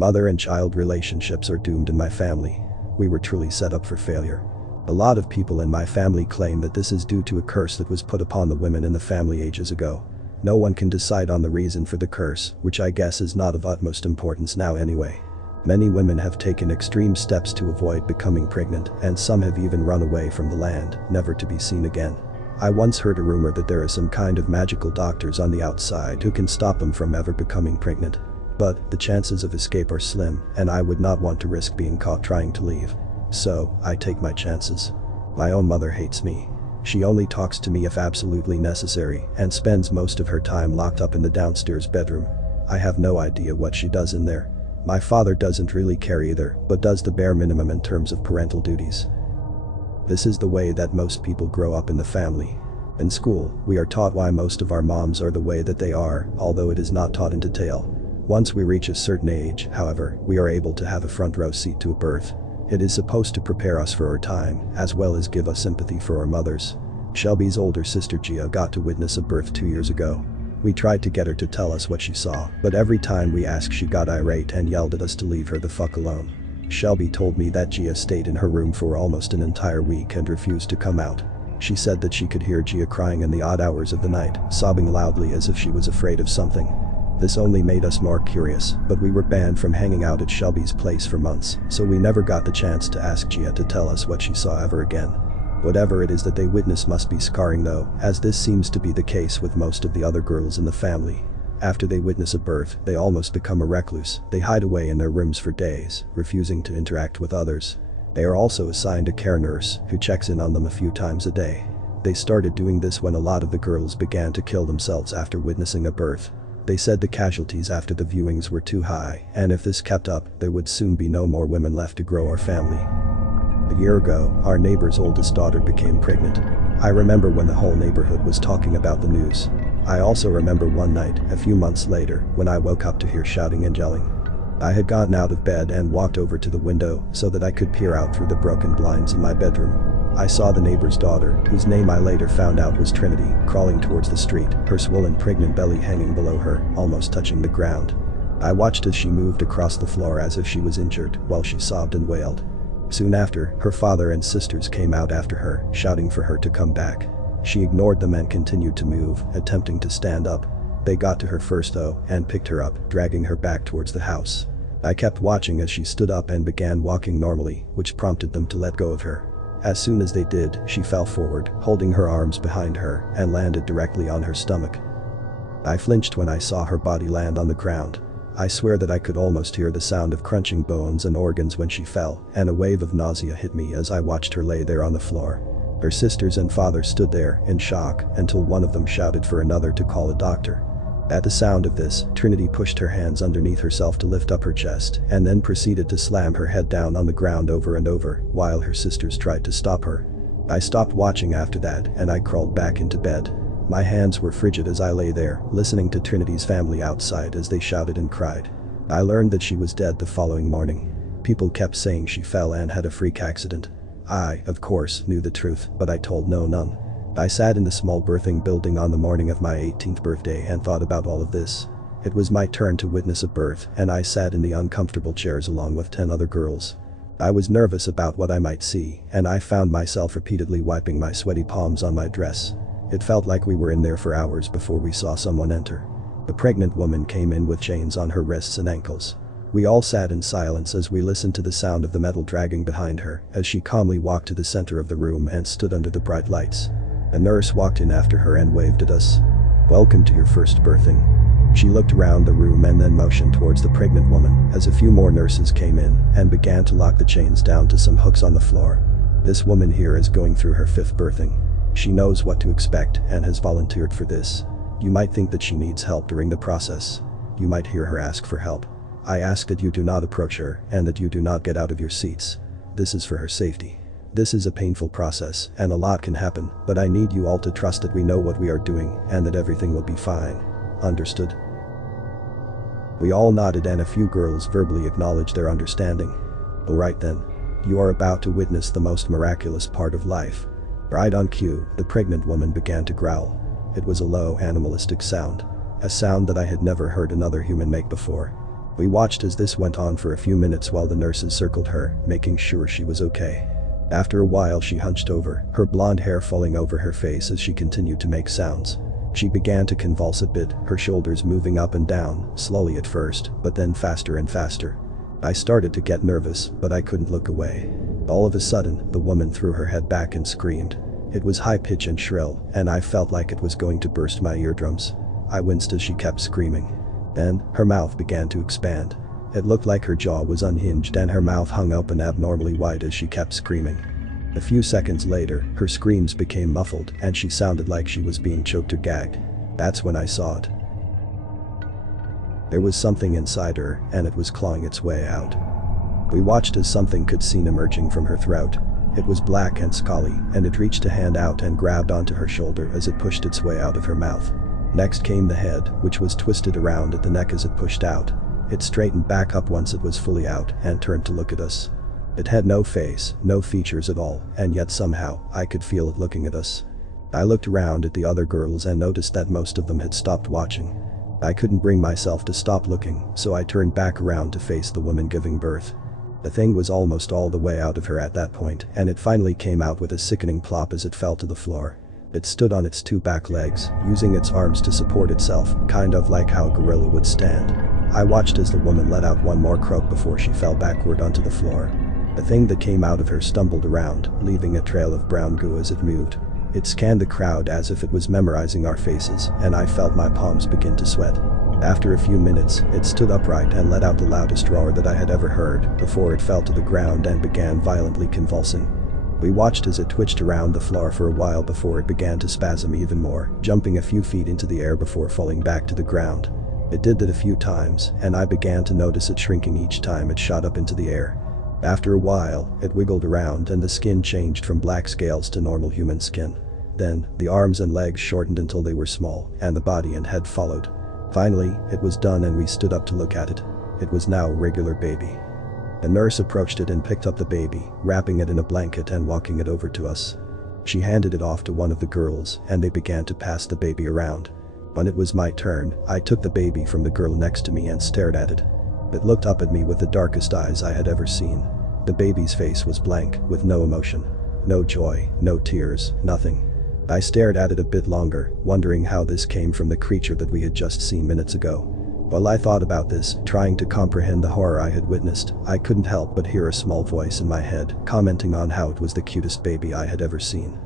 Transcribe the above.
Mother and child relationships are doomed in my family. We were truly set up for failure. A lot of people in my family claim that this is due to a curse that was put upon the women in the family ages ago. No one can decide on the reason for the curse, which I guess is not of utmost importance now anyway. Many women have taken extreme steps to avoid becoming pregnant, and some have even run away from the land, never to be seen again. I once heard a rumor that there are some kind of magical doctors on the outside who can stop them from ever becoming pregnant. But the chances of escape are slim, and I would not want to risk being caught trying to leave. So, I take my chances. My own mother hates me. She only talks to me if absolutely necessary, and spends most of her time locked up in the downstairs bedroom. I have no idea what she does in there. My father doesn't really care either, but does the bare minimum in terms of parental duties. This is the way that most people grow up in the family. In school, we are taught why most of our moms are the way that they are, although it is not taught in detail. Once we reach a certain age, however, we are able to have a front row seat to a birth. It is supposed to prepare us for our time, as well as give us sympathy for our mothers. Shelby's older sister Gia got to witness a birth 2 years ago. We tried to get her to tell us what she saw, but every time we asked she got irate and yelled at us to leave her the fuck alone. Shelby told me that Gia stayed in her room for almost an entire week and refused to come out. She said that she could hear Gia crying in the odd hours of the night, sobbing loudly as if she was afraid of something. This only made us more curious, but we were banned from hanging out at Shelby's place for months, so we never got the chance to ask Gia to tell us what she saw ever again. Whatever it is that they witness must be scarring though, as this seems to be the case with most of the other girls in the family. After they witness a birth, they almost become a recluse. They hide away in their rooms for days, refusing to interact with others. They are also assigned a care nurse, who checks in on them a few times a day. They started doing this when a lot of the girls began to kill themselves after witnessing a birth. They said the casualties after the viewings were too high, and if this kept up, there would soon be no more women left to grow our family. A year ago, our neighbor's oldest daughter became pregnant. I remember when the whole neighborhood was talking about the news. I also remember one night, a few months later, when I woke up to hear shouting and yelling. I had gotten out of bed and walked over to the window so that I could peer out through the broken blinds in my bedroom. I saw the neighbor's daughter, whose name I later found out was Trinity, crawling towards the street, her swollen pregnant belly hanging below her, almost touching the ground. I watched as she moved across the floor as if she was injured, while she sobbed and wailed. Soon after, her father and sisters came out after her, shouting for her to come back. She ignored them and continued to move, attempting to stand up. They got to her first though, and picked her up, dragging her back towards the house. I kept watching as she stood up and began walking normally, which prompted them to let go of her. As soon as they did, she fell forward, holding her arms behind her, and landed directly on her stomach. I flinched when I saw her body land on the ground. I swear that I could almost hear the sound of crunching bones and organs when she fell, and a wave of nausea hit me as I watched her lay there on the floor. Her sisters and father stood there, in shock, until one of them shouted for another to call a doctor. At the sound of this, Trinity pushed her hands underneath herself to lift up her chest, and then proceeded to slam her head down on the ground over and over, while her sisters tried to stop her. I stopped watching after that, and I crawled back into bed. My hands were frigid as I lay there, listening to Trinity's family outside as they shouted and cried. I learned that she was dead the following morning. People kept saying she fell and had a freak accident. I, of course, knew the truth, but I told none. I sat in the small birthing building on the morning of my 18th birthday and thought about all of this. It was my turn to witness a birth, and I sat in the uncomfortable chairs along with 10 other girls. I was nervous about what I might see, and I found myself repeatedly wiping my sweaty palms on my dress. It felt like we were in there for hours before we saw someone enter. The pregnant woman came in with chains on her wrists and ankles. We all sat in silence as we listened to the sound of the metal dragging behind her as she calmly walked to the center of the room and stood under the bright lights. A nurse walked in after her and waved at us. "Welcome to your first birthing." She looked around the room and then motioned towards the pregnant woman as a few more nurses came in and began to lock the chains down to some hooks on the floor. "This woman here is going through her 5th birthing. She knows what to expect and has volunteered for this. You might think that she needs help during the process. You might hear her ask for help. I ask that you do not approach her and that you do not get out of your seats. This is for her safety. This is a painful process and a lot can happen, but I need you all to trust that we know what we are doing and that everything will be fine. Understood?" We all nodded and a few girls verbally acknowledged their understanding. "Alright then. You are about to witness the most miraculous part of life." Right on cue, the pregnant woman began to growl. It was a low, animalistic sound. A sound that I had never heard another human make before. We watched as this went on for a few minutes while the nurses circled her, making sure she was okay. After a while she hunched over, her blonde hair falling over her face as she continued to make sounds. She began to convulse a bit, her shoulders moving up and down, slowly at first, but then faster and faster. I started to get nervous, but I couldn't look away. All of a sudden, the woman threw her head back and screamed. It was high-pitched and shrill, and I felt like it was going to burst my eardrums. I winced as she kept screaming. Then, her mouth began to expand. It looked like her jaw was unhinged and her mouth hung open abnormally wide as she kept screaming. A few seconds later, her screams became muffled and she sounded like she was being choked or gagged. That's when I saw it. There was something inside her, and it was clawing its way out. We watched as something could be seen emerging from her throat. It was black and scaly, and it reached a hand out and grabbed onto her shoulder as it pushed its way out of her mouth. Next came the head, which was twisted around at the neck as it pushed out. It straightened back up once it was fully out and turned to look at us. It had no face, no features at all, and yet somehow, I could feel it looking at us. I looked around at the other girls and noticed that most of them had stopped watching. I couldn't bring myself to stop looking, so I turned back around to face the woman giving birth. The thing was almost all the way out of her at that point, and it finally came out with a sickening plop as it fell to the floor. It stood on its two back legs, using its arms to support itself, kind of like how a gorilla would stand. I watched as the woman let out one more croak before she fell backward onto the floor. The thing that came out of her stumbled around, leaving a trail of brown goo as it moved. It scanned the crowd as if it was memorizing our faces, and I felt my palms begin to sweat. After a few minutes, it stood upright and let out the loudest roar that I had ever heard before it fell to the ground and began violently convulsing. We watched as it twitched around the floor for a while before it began to spasm even more, jumping a few feet into the air before falling back to the ground. It did that a few times, and I began to notice it shrinking each time it shot up into the air. After a while, it wiggled around and the skin changed from black scales to normal human skin. Then, the arms and legs shortened until they were small, and the body and head followed. Finally, it was done and we stood up to look at it. It was now a regular baby. A nurse approached it and picked up the baby, wrapping it in a blanket and walking it over to us. She handed it off to one of the girls, and they began to pass the baby around. When it was my turn, I took the baby from the girl next to me and stared at it. It looked up at me with the darkest eyes I had ever seen. The baby's face was blank, with no emotion. No joy, no tears, nothing. I stared at it a bit longer, wondering how this came from the creature that we had just seen minutes ago. While I thought about this, trying to comprehend the horror I had witnessed, I couldn't help but hear a small voice in my head commenting on how it was the cutest baby I had ever seen.